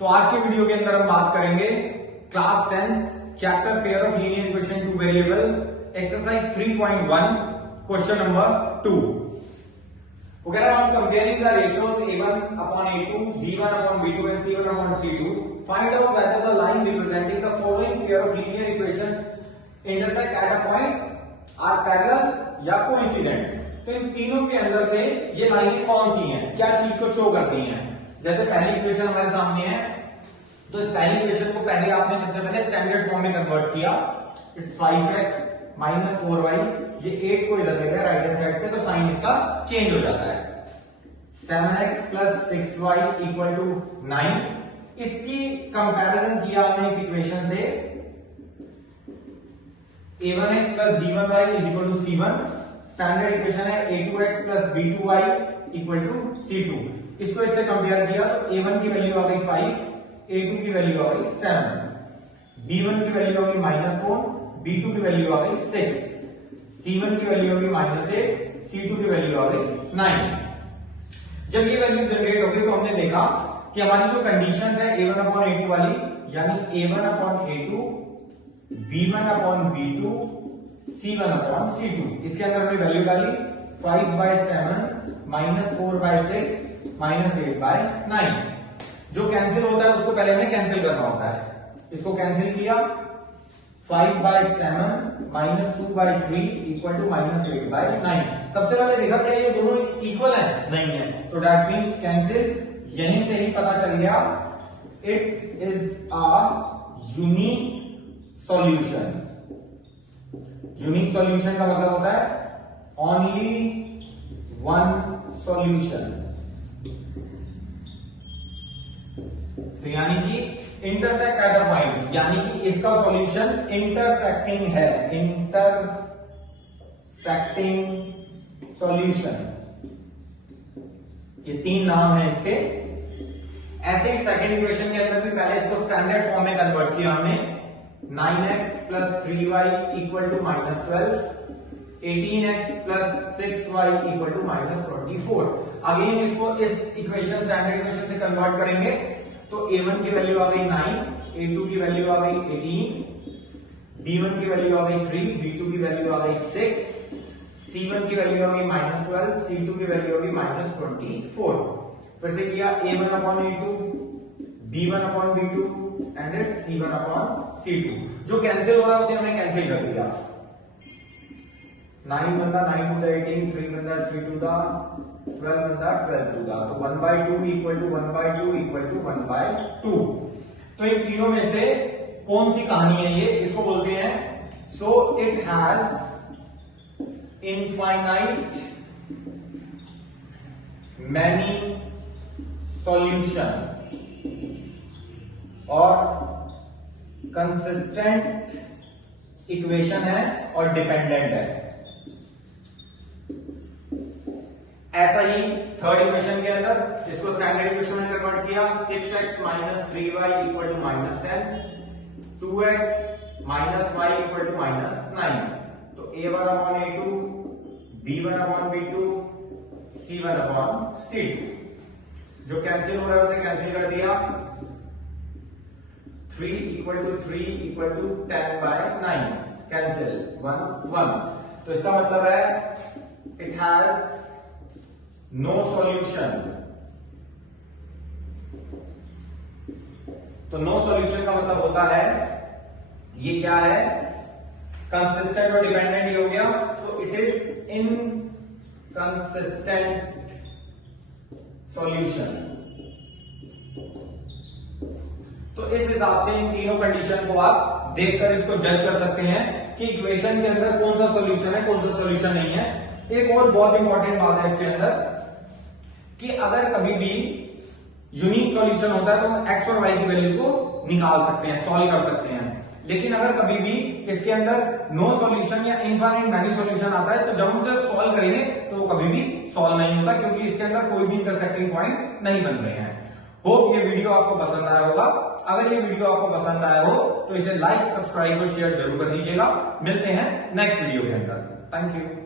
तो आज के वीडियो के अंदर हम बात करेंगे class 10 chapter pair of linear equation two variable exercise 3.1 question number 2। वो कह रहा है comparing the ratios a1 upon a2 b1 upon b2 and c1 upon c2 find out whether the line representing the following pair of linear equations intersect at a point are parallel या coincident। तो इन तीनों के अंदर से ये लाइनें कौन सी हैं, क्या चीज को शो करती हैं। जैसे पहली इक्वेशन हमारे सामने है, तो इस पहली इक्वेशन को पहले आपने सबसे पहले स्टैंडर्ड फॉर्म में कन्वर्ट किया। इट्स 5x माइनस 4y, ये 8 को इधर ले गया राइट हैंड साइड पे, तो साइन इसका चेंज हो जाता है। 7x plus 6y equal to 9। इसकी कंपैरिजन किया हमने इस इक्वेशन से a1x plus b1y is equal to c1। Standard equation है a2x plus b2y equal to c2। इसको इससे कंपेयर किया तो a1 की वैल्यू आ गई 5, a2 की वैल्यू आ गई 7, b1 की वैल्यू आ गई -4, b2 की वैल्यू आ गई 6, c1 की वैल्यू आ गई -8, c2 की वैल्यू आ गई 9। जब ये वैल्यू जनरेट होगी तो हमने देखा कि हमारी जो कंडीशन है a1 अपॉन a2 वाली, यानी a1 upon a2, b1 upon b2, c1 upon c2, इसके अंदर हमने वैल्यू डाली 5/7 -4/6 -8/9। जो कैंसिल होता है उसको पहले हमें कैंसिल करना होता है। इसको कैंसिल किया 5/7 -2/3 इक्वल टू -8/9। सबसे पहले देखा क्या ये दोनों इक्वल है, नहीं है, तो दैट मीन्स कैंसिल। यहीं से ही पता चल गया it is a unique solution. Unique solution का मतलब होता है ओनली वन सॉल्यूशन। तो यानी कि इंटरसेक्ट एट अ पॉइंट, यानी कि इसका सॉल्यूशन इंटरसेक्टिंग है, इंटरसेक्टिंग सॉल्यूशन। ये तीन नाम है इसके। ऐसे ही सेकंड इक्वेशन के अंदर भी पहले इसको स्टैंडर्ड फॉर्म में कन्वर्ट किया हमने। 9x plus 3y equal to -12, 18x plus 6y equal to -24। Again इसको इस इक्वेशन स्टैंडर्ड इक्वेशन से कन्वर्ट करेंगे तो a1 की वैल्यू आ गई 9, a2 की वैल्यू आ गई 18, b1 की वैल्यू आ गई 3, b2 की वैल्यू आ गई 6, c1 की वैल्यू आ गई -12, c2 की वैल्यू आ गई -24। फिर से किया a1 upon a2, b1 upon b2 and c1 upon c2। जो कैंसिल हो रहा है उसे हमने कैंसिल कर दिया। 9 बंदा 9 टू द 18, 3 बंदा 3 टू द 12 बंदा 12 टू द, तो 1/2 इक्वल टू 1/2 इक्वल टू 1/2। तो इन तीनों में से कौन सी कहानी है ये, इसको बोलते हैं so it has infinite many solution और कंसिस्टेंट इक्वेशन है और डिपेंडेंट है। ऐसा ही थर्ड इक्वेशन के अंदर इसको स्टैंडर्ड इक्वेशन में कन्वर्ट किया 6x minus 3y equal to -10, 2x minus y equal to -9। तो a1 upon a2, b1 upon b2, c1 upon c2। जो कैंसिल हो रहा है उसे कैंसिल कर दिया। 3 equal to 3 equal to 10/9, cancel 1 1। तो इसका मतलब है इट हैज नो सॉल्यूशन। तो नो सॉल्यूशन का मतलब होता है ये क्या है, कंसिस्टेंट और डिपेंडेंट ही हो गया। So it is inconsistent solution. तो इस हिसाब से इन तीनों कंडीशन को आप देखकर इसको जज कर सकते हैं कि इक्वेशन के अंदर कौन सा सॉल्यूशन है, कौन सा सॉल्यूशन नहीं है। एक और बहुत इंपॉर्टेंट बात है इसके अंदर कि अगर कभी भी यूनिक सॉल्यूशन होता है तो हम x और y की वैल्यू को निकाल सकते हैं, सॉल्व कर सकते हैं। लेकिन अगर कभी भी इसके अंदर नो सॉल्यूशन या इनफाइनाइट मैनी सॉल्यूशन आता है तो जब हम उसे सॉल्व करेंगे तो वो कभी भी सॉल्व नहीं होता, क्योंकि इसके अंदर कोई भी इंटरसेक्टिंग पॉइंट नहीं बन रहे हैं। होप ये वीडियो आपको पसंद आया होगा। अगर ये वीडियो आपको पसंद आया हो तो इसे लाइक, सब्सक्राइब और शेयर जरूर कर दीजिएगा। मिलते हैं नेक्स्ट वीडियो के अंदर। Thank you.